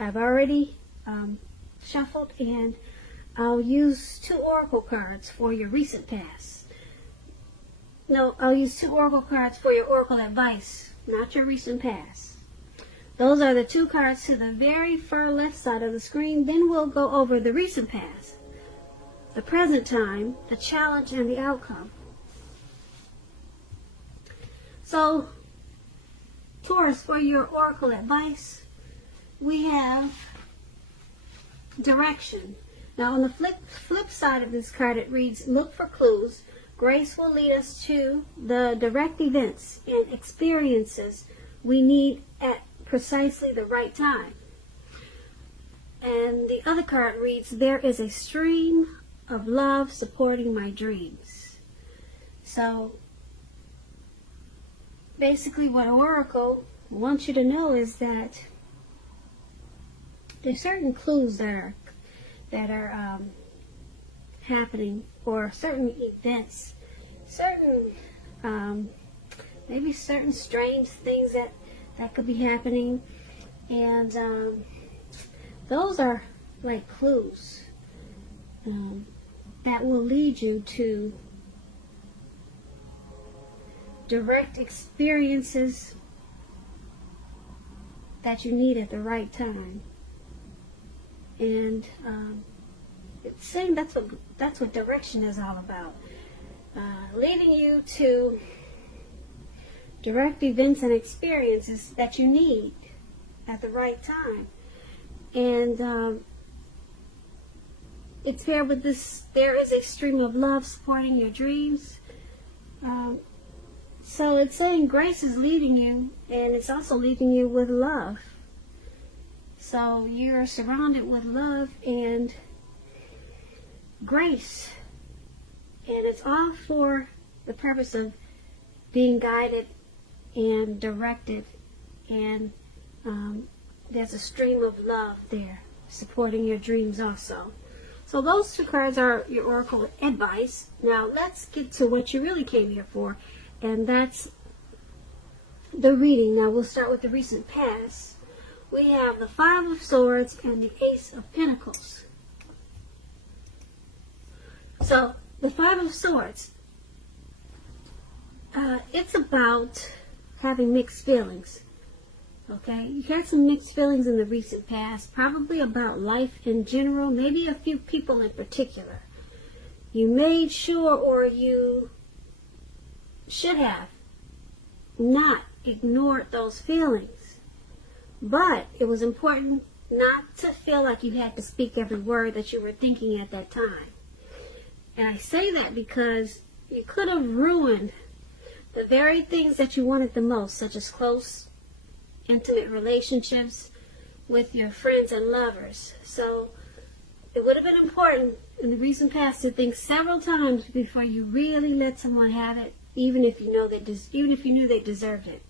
I've already shuffled, and I'll use 2 oracle cards for your recent past. No, I'll use 2 oracle cards for your oracle advice, not your recent past. Those are the 2 cards to the very far left side of the screen. Then we'll go over the recent past, the present time, the challenge, and the outcome. So, Taurus, for your oracle advice, we have direction. Now, on the flip side of this card, it reads, look for clues. Grace will lead us to the direct events and experiences we need at precisely the right time. And the other card reads, there is a stream of love supporting my dreams. So, basically what Oracle wants you to know is that there's certain clues that are happening, or certain events, certain maybe certain strange things that could be happening, and those are like clues that will lead you to direct experiences that you need at the right time. And it's saying that's what direction is all about, leading you to direct events and experiences that you need at the right time. And it's paired with this, there is a stream of love supporting your dreams. So it's saying grace is leading you, and it's also leading you with love. So you're surrounded with love and grace, and it's all for the purpose of being guided and directed, and there's a stream of love there supporting your dreams also. So those 2 cards are your oracle advice. Now let's get to what you really came here for, and that's the reading. Now we'll start with the recent past. We have the 5 of Swords and the Ace of Pentacles. So the 5 of Swords, it's about having mixed feelings. Okay, you had some mixed feelings in the recent past, probably about life in general, maybe a few people in particular. You made sure, or you should have, not ignored those feelings. But it was important not to feel like you had to speak every word that you were thinking at that time. And I say that because you could have ruined the very things that you wanted the most, such as close, intimate relationships with your friends and lovers. So it would have been important in the recent past to think several times before you really let someone have it, even if you knew they deserved it.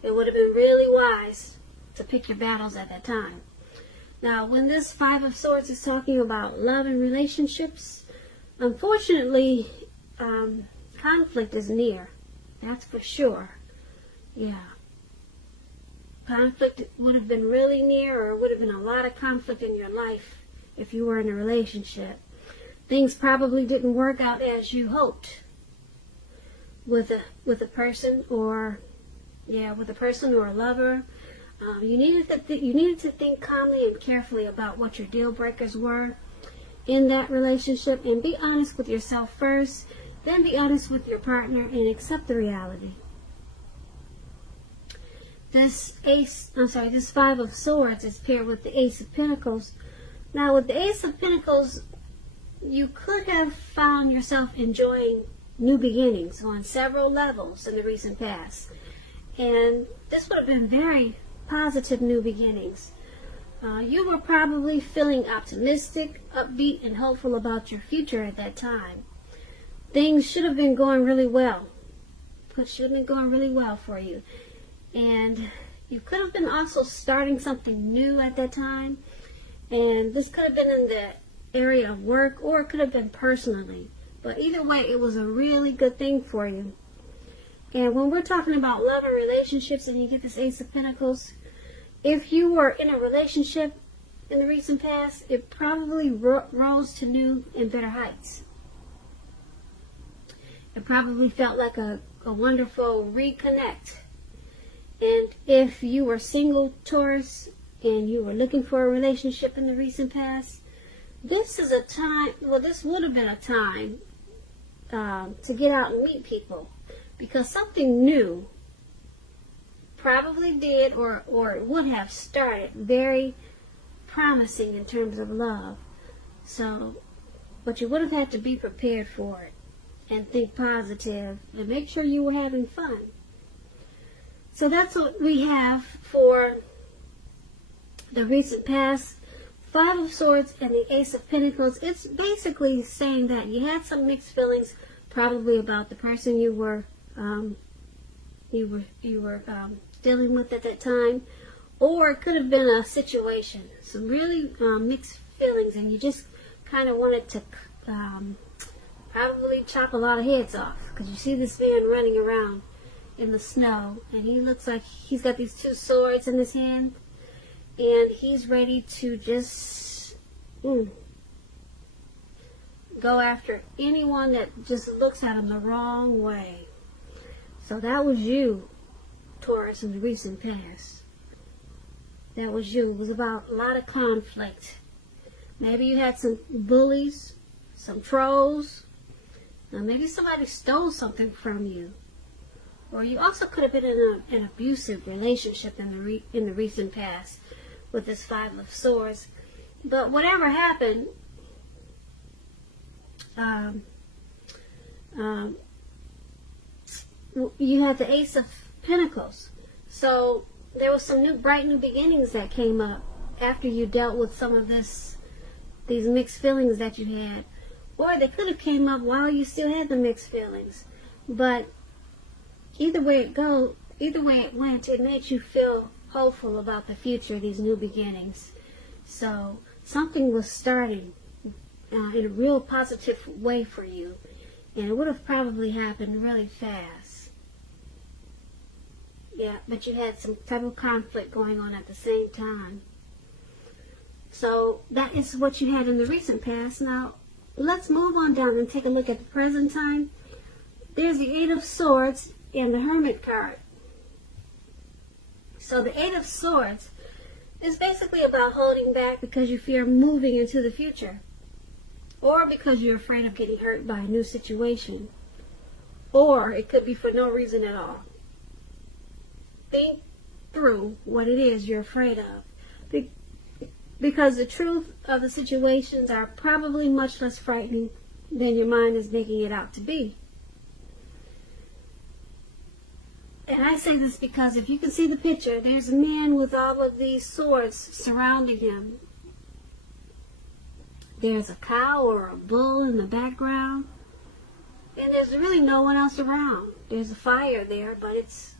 It would have been really wise to pick your battles at that time. Now, when this 5 of Swords is talking about love and relationships, unfortunately, conflict is near. That's for sure. Yeah. Conflict would have been really near, or would have been a lot of conflict in your life if you were in a relationship. Things probably didn't work out as you hoped with a person, or a lover. You needed to think calmly and carefully about what your deal breakers were in that relationship, and be honest with yourself first, then be honest with your partner, and accept the reality. This 5 of Swords is paired with the Ace of Pentacles. Now, with the Ace of Pentacles, you could have found yourself enjoying new beginnings on several levels in the recent past. And this would have been very positive new beginnings. You were probably feeling optimistic, upbeat, and hopeful about your future at that time. Things should have been going really well. For you. And you could have been also starting something new at that time. And this could have been in the area of work, or it could have been personally. But either way, it was a really good thing for you. And when we're talking about love and relationships, and you get this Ace of Pentacles, if you were in a relationship in the recent past, it probably rose to new and better heights. It probably felt like a wonderful reconnect. And if you were single, Taurus, and you were looking for a relationship in the recent past, this is a time, well, this would have been a time to get out and meet people, because something new probably did or would have started very promising in terms of love. So, but you would have had to be prepared for it and think positive and make sure you were having fun. So that's what we have for the recent past. Five of Swords and the Ace of Pentacles. It's basically saying that you had some mixed feelings, probably about the person you were dealing with at that time, or it could have been a situation, some really mixed feelings, and you just kind of wanted to probably chop a lot of heads off, because you see this man running around in the snow, and he looks like he's got these two swords in his hand, and he's ready to just go after anyone that just looks at him the wrong way. So that was you, Taurus, in the recent past. That was you. It was about a lot of conflict. Maybe you had some bullies, some trolls. Now maybe somebody stole something from you. Or you also could have been in an abusive relationship in the recent past with this Five of Swords. But whatever happened, you had the Ace of Pentacles. So there was some bright new beginnings that came up after you dealt with some of these mixed feelings that you had. Or they could have came up while you still had the mixed feelings. But either way it went, it made you feel hopeful about the future, these new beginnings. So something was starting in a real positive way for you. And it would have probably happened really fast. Yeah, but you had some type of conflict going on at the same time. So that is what you had in the recent past. Now, let's move on down and take a look at the present time. There's the Eight of Swords and the Hermit Card. So the Eight of Swords is basically about holding back because you fear moving into the future, or because you're afraid of getting hurt by a new situation, or it could be for no reason at all. Think through what it is you're afraid of, because the truth of the situations are probably much less frightening than your mind is making it out to be. And I say this because if you can see the picture, there's a man with all of these swords surrounding him. There's a cow or a bull in the background, and there's really no one else around. There's a fire there, but it's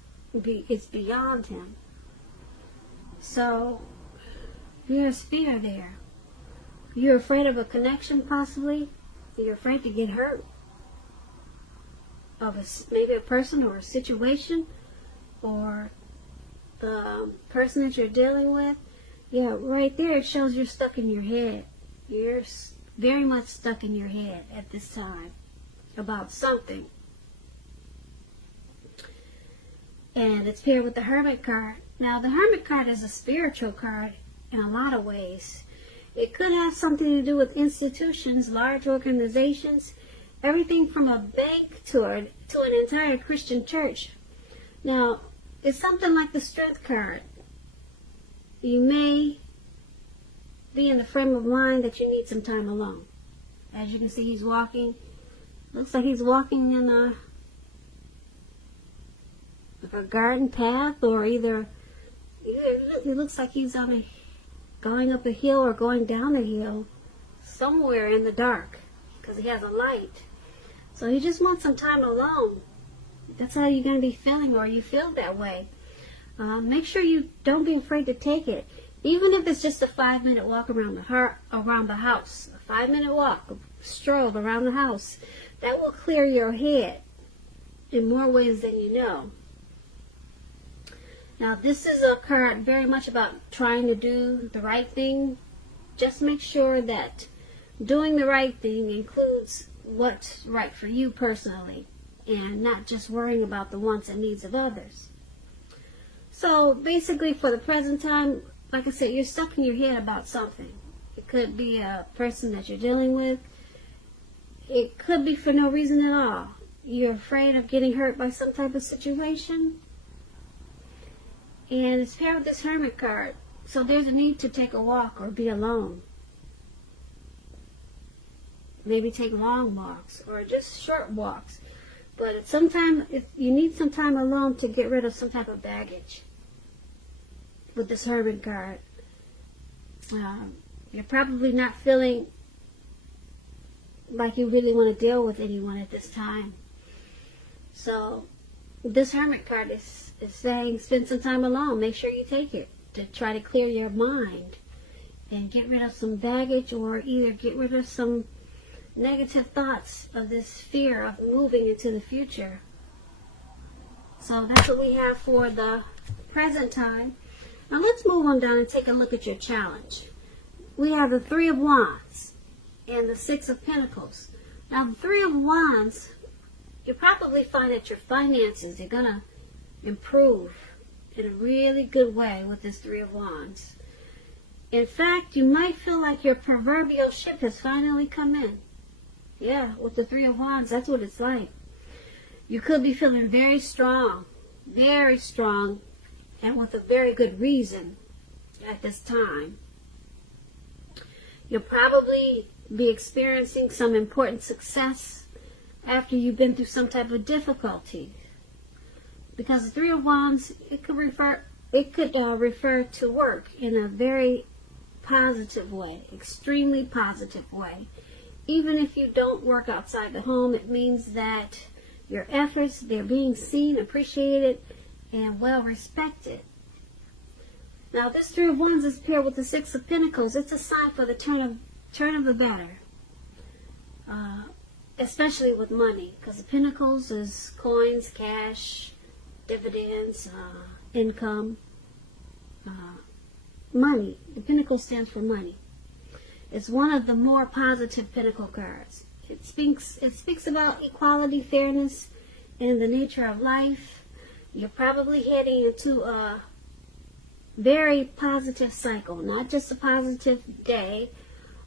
beyond him. So there's fear there. You're afraid of a connection, possibly. You're afraid to get hurt of maybe a person or a situation, or the person that you're dealing with. Yeah, right there it shows you're stuck in your head. You're very much stuck in your head at this time about something. And it's paired with the Hermit card. Now, the Hermit card is a spiritual card in a lot of ways. It could have something to do with institutions, large organizations, everything from a bank to an entire Christian church. Now, it's something like the Strength card. You may be in the frame of mind that you need some time alone. As you can see, he's walking. Looks like he's walking in a garden path, or either it looks like he's going up a hill or going down a hill somewhere in the dark, because he has a light. So he just wants some time alone. That's how you're going to be feeling, or you feel that way. Make sure you don't be afraid to take it. Even if it's just a 5-minute walk around the house. A 5-minute walk, a stroll around the house. That will clear your head in more ways than you know. Now, this is a card very much about trying to do the right thing. Just make sure that doing the right thing includes what's right for you personally, and not just worrying about the wants and needs of others. So basically, for the present time, like I said, you're stuck in your head about something. It could be a person that you're dealing with. It could be for no reason at all. You're afraid of getting hurt by some type of situation. And it's paired with this Hermit card. So there's a need to take a walk or be alone. Maybe take long walks or just short walks. But at some time, if you need some time alone to get rid of some type of baggage with this Hermit card. You're probably not feeling like you really want to deal with anyone at this time. So this Hermit card is saying spend some time alone. Make sure you take it to try to clear your mind and get rid of some baggage, or either get rid of some negative thoughts of this fear of moving into the future. So that's what we have for the present time. Now let's move on down and take a look at your challenge. We have the Three of Wands and the Six of Pentacles. Now the Three of Wands, you'll probably find that your finances are going to improve in a really good way with this Three of Wands. In fact, you might feel like your proverbial ship has finally come in. Yeah, with the Three of Wands, that's what it's like. You could be feeling very strong, and with a very good reason at this time. You'll probably be experiencing some important success after you've been through some type of difficulty. Because the Three of Wands, it could refer to work in a very positive way, extremely positive way. Even if you don't work outside the home, it means that your efforts, they're being seen, appreciated, and well respected. Now, this Three of Wands is paired with the Six of Pentacles. It's a sign for the turn of the better, especially with money, because the Pentacles is coins, cash, dividends, income, money. The Pentacle stands for money. It's one of the more positive Pentacle cards. It speaks about equality, fairness, and the nature of life. You're probably heading into a very positive cycle, not just a positive day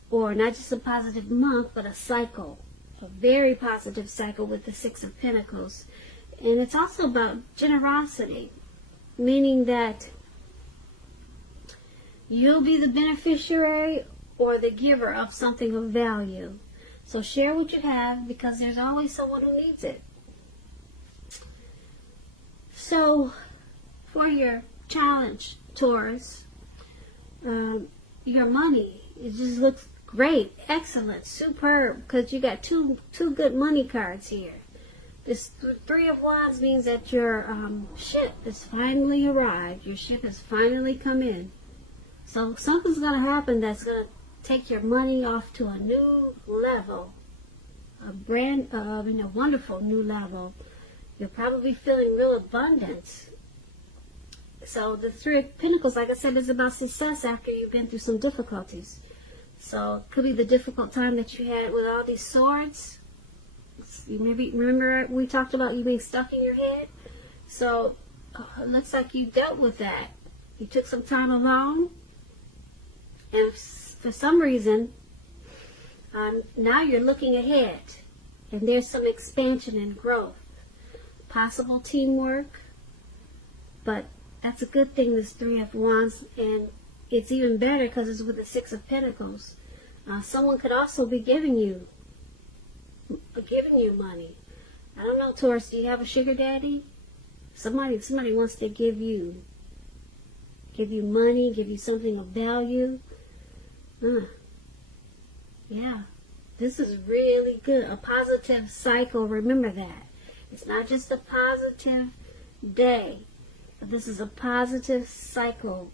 or not just a positive month, but a cycle, a very positive cycle with the Six of Pentacles. And it's also about generosity, meaning that you'll be the beneficiary or the giver of something of value. So share what you have, because there's always someone who needs it. So for your challenge, Taurus, your money, it just looks great, excellent, superb, because you got two good money cards here. This Three of Wands means that your ship has finally arrived. Your ship has finally come in. So something's going to happen that's going to take your money off to a new level, a wonderful new level. You're probably feeling real abundance. So the Three of Pentacles, like I said, is about success after you've been through some difficulties. So it could be the difficult time that you had with all these swords. You maybe remember we talked about you being stuck in your head. So it looks like you dealt with that. You took some time alone, and for some reason, now you're looking ahead, and there's some expansion and growth, possible teamwork, but that's a good thing, this Three of Wands, and it's even better because it's with the Six of Pentacles. Someone could also be giving you money. I don't know, Taurus, do you have a sugar daddy? Somebody wants to give you money, give you something of value. Yeah, this is really good. A positive cycle. Remember that. It's not just a positive day, but this is a positive cycle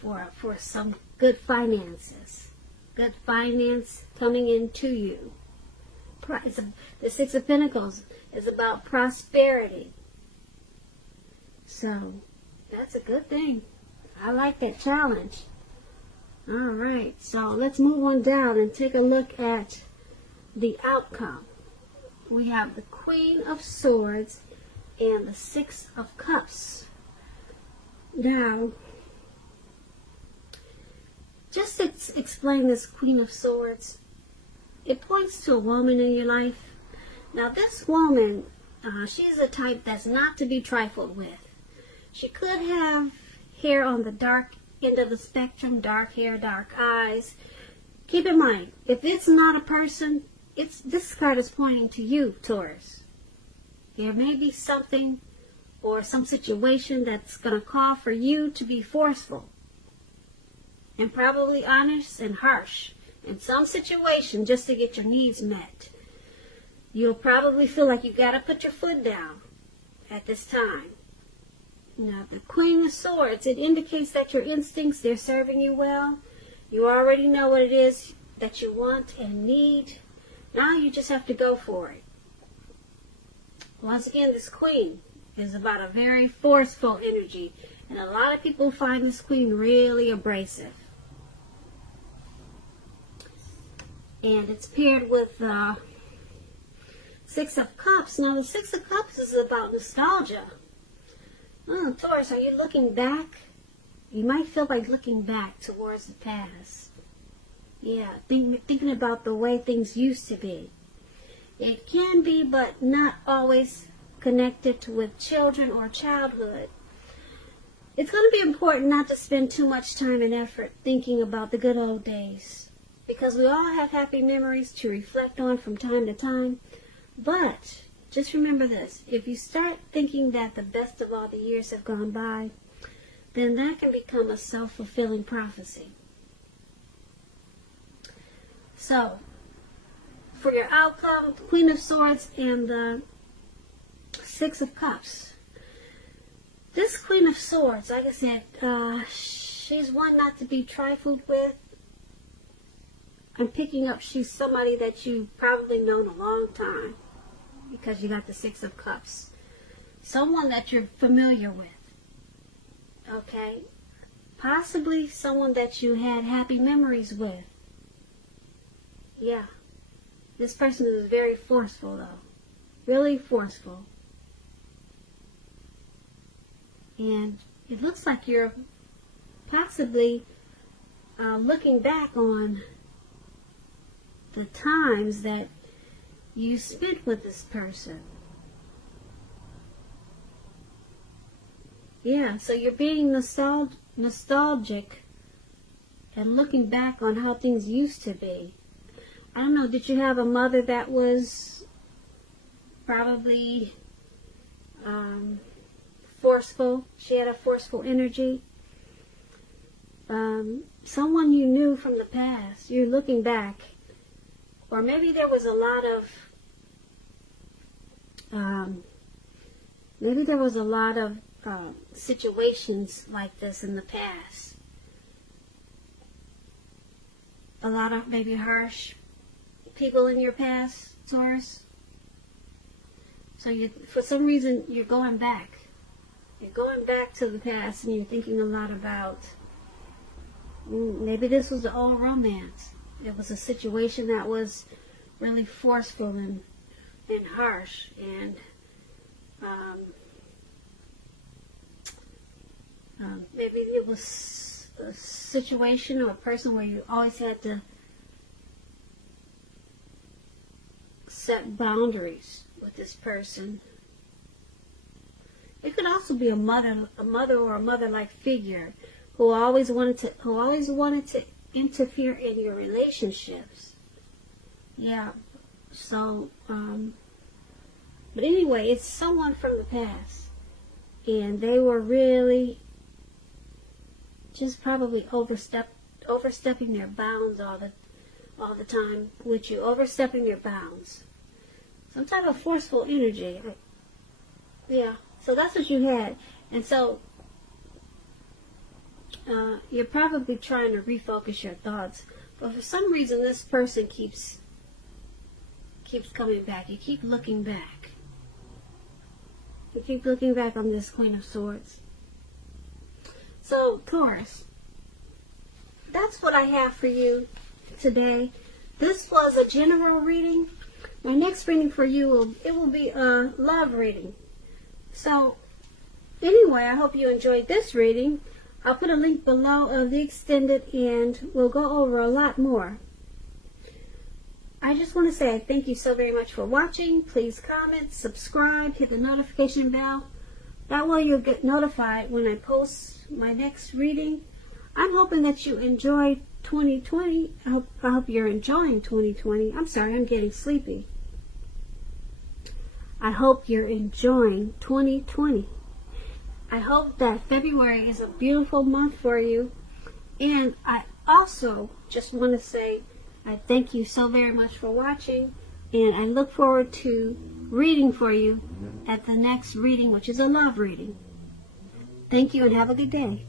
for some good finances. Good finance coming into you. The Six of Pentacles is about prosperity. So That's a good thing. I like that challenge. Alright, so let's move on down and take a look at the outcome. We have the Queen of Swords and the Six of Cups. Now, just to explain this Queen of Swords, it points to a woman in your life. Now, this woman, she's a type that's not to be trifled with. She could have hair on the dark end of the spectrum, dark hair, dark eyes. Keep in mind, if it's not a person, this card is pointing to you, Taurus. There may be something or some situation that's going to call for you to be forceful and probably honest and harsh in some situation just to get your needs met. You'll probably feel like you got to put your foot down at this time. Now, the Queen of Swords, it indicates that your instincts, they're serving you well. You already know what it is that you want and need. Now you just have to go for it. Once again, this Queen is about a very forceful energy. And a lot of people find this Queen really abrasive. And it's paired with Six of Cups. Now, the Six of Cups is about nostalgia. Taurus, are you looking back? You might feel like looking back towards the past. Yeah, thinking about the way things used to be. It can be, but not always connected with children or childhood. It's going to be important not to spend too much time and effort thinking about the good old days, because we all have happy memories to reflect on from time to time. But just remember this, if you start thinking that the best of all the years have gone by, then that can become a self-fulfilling prophecy. So, for your outcome, Queen of Swords and the Six of Cups. This Queen of Swords, like I said, she's one not to be trifled with. I'm picking up she's somebody that you've probably known a long time, because you got the Six of Cups. Someone that you're familiar with. Okay? Possibly someone that you had happy memories with. Yeah. This person is very forceful, though. Really forceful. And it looks like you're possibly looking back on the times that you spent with this person. Yeah, so you're being nostalgic and looking back on how things used to be. I don't know, did you have a mother that was probably forceful? She had a forceful energy. Someone you knew from the past, you're looking back. Or maybe there was a lot of situations like this in the past. A lot of maybe harsh people in your past, Taurus. So for some reason, you're going back. You're going back to the past and you're thinking a lot about, maybe this was an old romance. It was a situation that was really forceful and harsh, and maybe it was a situation or a person where you always had to set boundaries with this person. It could also be a mother or a mother-like figure who always wanted to interfere in your relationships. Yeah. So, but anyway, it's someone from the past, and they were really just probably overstepping their bounds all the time with you, overstepping your bounds. Some type of forceful energy. Yeah. So that's what you had, and so you're probably trying to refocus your thoughts, but for some reason this person keeps coming back. You keep looking back. You keep looking back on this Queen of Swords. So, Taurus, that's what I have for you today. This was a general reading. My next reading for you will be a love reading. So, anyway, I hope you enjoyed this reading. I'll put a link below of the extended, and we'll go over a lot more. I just want to say thank you so very much for watching. Please comment, subscribe, hit the notification bell. That way you'll get notified when I post my next reading. I'm hoping that you enjoy 2020. I hope you're enjoying 2020. I'm sorry, I'm getting sleepy. I hope you're enjoying 2020. I hope that February is a beautiful month for you. And I also just want to say I thank you so very much for watching, and I look forward to reading for you at the next reading, which is a love reading. Thank you and have a good day.